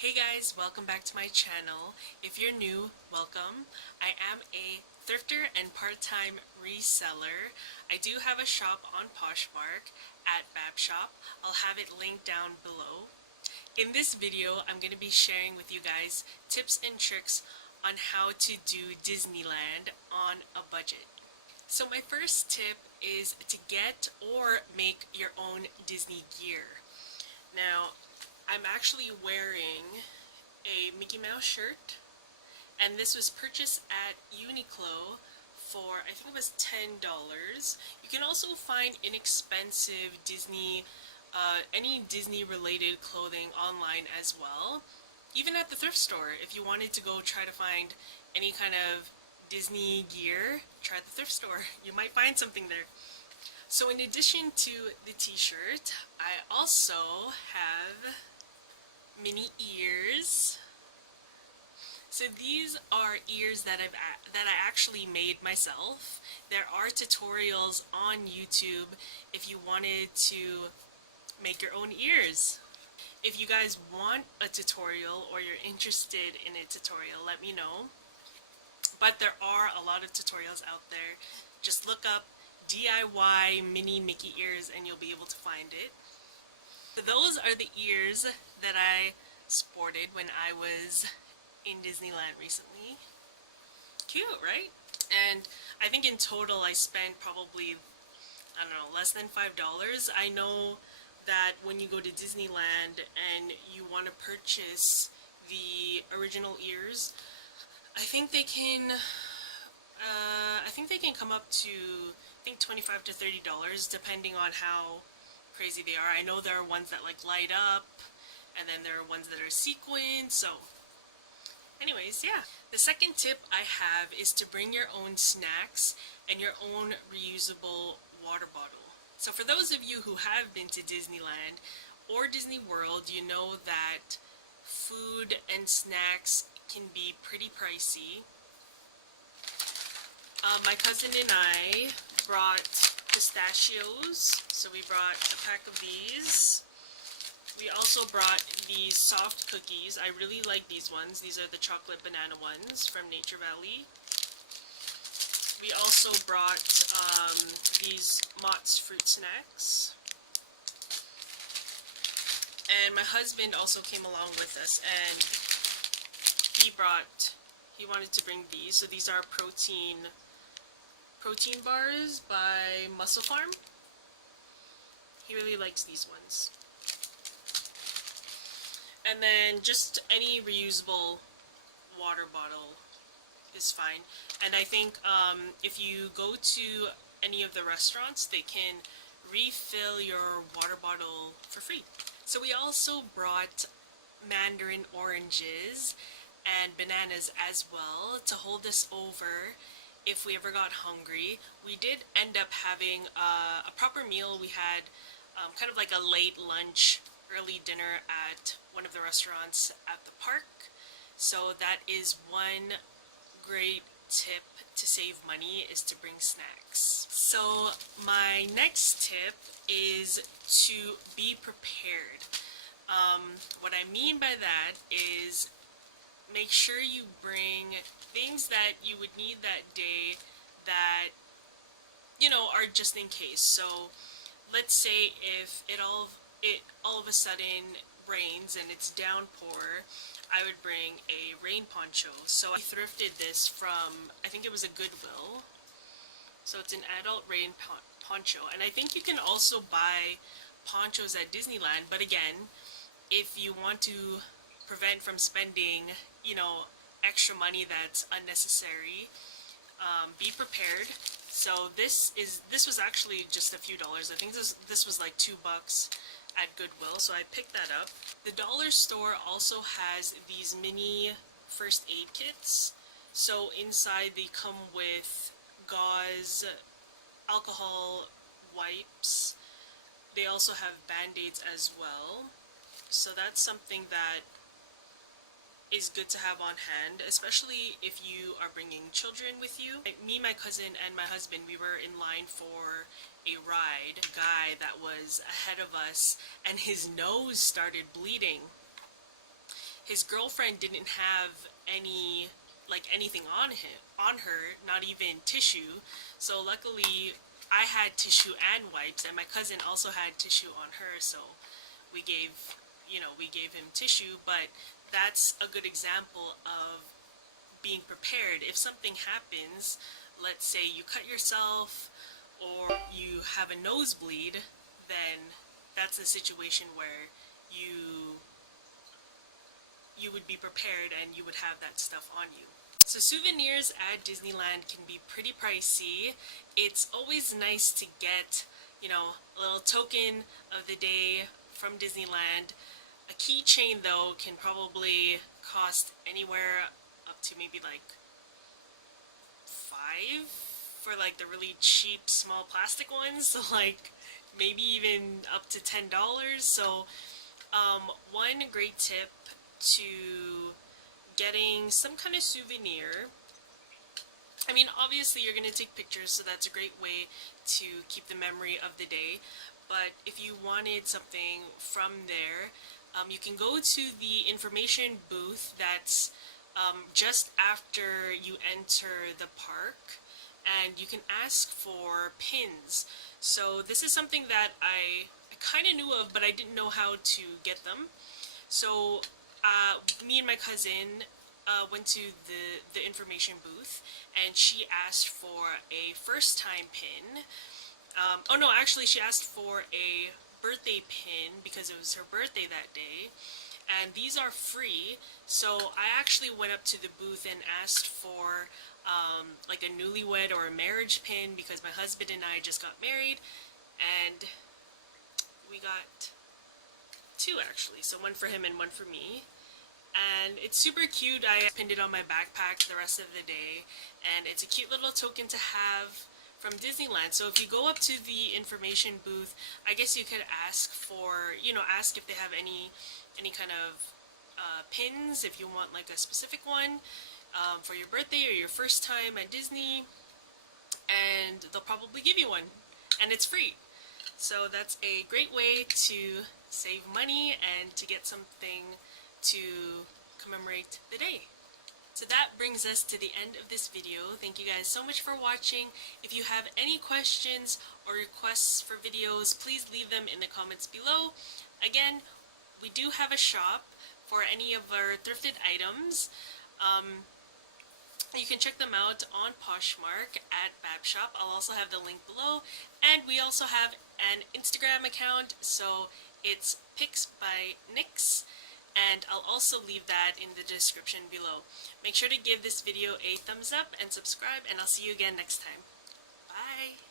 Hey guys, welcome back to my channel. If you're new, welcome. I am a thrifter and part-time reseller. I do have a shop on Poshmark at Babshop. I'll have it linked down below. In this video, I'm going to be sharing with you guys tips and tricks on how to do Disneyland on a budget. So my first tip is to get or make your own Disney gear. Now, I'm actually wearing a Mickey Mouse shirt, and this was purchased at Uniqlo for, I think it was $10. You can also find inexpensive Disney, any Disney related clothing online as well. Even at the thrift store, if you wanted to go try to find any kind of Disney gear, try the thrift store. You might find something there. So in addition to the t-shirt, I also have mini ears. So these are ears that I actually made myself. There are tutorials on YouTube if you wanted to make your own ears. If you guys want a tutorial or you're interested in a tutorial, let me know. But there are a lot of tutorials out there. Just look up DIY mini Mickey ears and you'll be able to find it. So those are the ears that I sported when I was in Disneyland recently. Cute, right? And I think in total I spent probably, I don't know, less than $5. I know that when you go to Disneyland and you want to purchase the original ears, I think they can come up to, I think, $25 to $30 depending on how crazy they are. I know there are ones that like light up, and then there are ones that are sequined. So anyways, yeah. The second tip I have is to bring your own snacks and your own reusable water bottle. So for those of you who have been to Disneyland or Disney World, you know that food and snacks can be pretty pricey. My cousin and I brought pistachios, so we brought a pack of these. We also brought these soft cookies. I really like these ones. These are the chocolate banana ones from Nature Valley. We also brought these Mott's fruit snacks. And my husband also came along with us, and he wanted to bring these. So these are protein bars by Muscle Farm. He really likes these ones. And then just any reusable water bottle is fine. And I think if you go to any of the restaurants, they can refill your water bottle for free. So we also brought mandarin oranges and bananas as well to hold us over if we ever got hungry. We did end up having a proper meal. We had kind of like a late lunch, early dinner at one of the restaurants at the park. So that is one great tip to save money, is to bring snacks. So my next tip is to be prepared. What I mean by that is make sure you bring things that you would need that day that, you know, are just in case. So let's say if it all of a sudden rains and it's downpour, I would bring a rain poncho. So I thrifted this from, I think it was a Goodwill. So it's an adult rain poncho. And I think you can also buy ponchos at Disneyland, but again, if you want to prevent from spending, you know, extra money that's unnecessary, be prepared. So this was actually just a few dollars. I think this was like $2 at Goodwill, so I picked that up. The dollar store also has these mini first aid kits. So inside they come with gauze, alcohol wipes. They also have band-aids as well. So that's something that is good to have on hand, especially if you are bringing children with you. Me, my cousin, and my husband, we were in line for a ride. A guy that was ahead of us, and his nose started bleeding. his girlfriend didn't have anything on her, not even tissue. So luckily I had tissue and wipes, and my cousin also had tissue on her, so we gave him tissue. But that's a good example of being prepared. If something happens, let's say you cut yourself or you have a nosebleed, then that's a situation where you would be prepared and you would have that stuff on you. So souvenirs at Disneyland can be pretty pricey. It's always nice to get, a little token of the day from Disneyland. A keychain though can probably cost anywhere up to maybe like $5 for like the really cheap small plastic ones, so like maybe even up to $10. So one great tip to getting some kind of souvenir, I mean obviously you're going to take pictures, so that's a great way to keep the memory of the day, but if you wanted something from there, you can go to the information booth that's just after you enter the park, and you can ask for pins. So this is something that I kind of knew of, but I didn't know how to get them. So me and my cousin went to the information booth, and she asked for a first time pin. Oh no, actually she asked for a birthday pin because it was her birthday that day, and these are free. So I actually went up to the booth and asked for like a newlywed or a marriage pin because my husband and I just got married, and we got two actually, so one for him and one for me. And it's super cute. I pinned it on my backpack the rest of the day, and it's a cute little token to have from Disneyland. So if you go up to the information booth, I guess you could ask for, ask if they have any kind of pins, if you want like a specific one for your birthday or your first time at Disney, and they'll probably give you one, and it's free. So that's a great way to save money and to get something to commemorate the day. So that brings us to the end of this video. Thank you guys so much for watching. If you have any questions or requests for videos, please leave them in the comments below. Again, we do have a shop for any of our thrifted items. You can check them out on Poshmark at Babshop. I'll also have the link below. And we also have an Instagram account, so it's Pics by Nix. And I'll also leave that in the description below. Make sure to give this video a thumbs up and subscribe, and I'll see you again next time. Bye!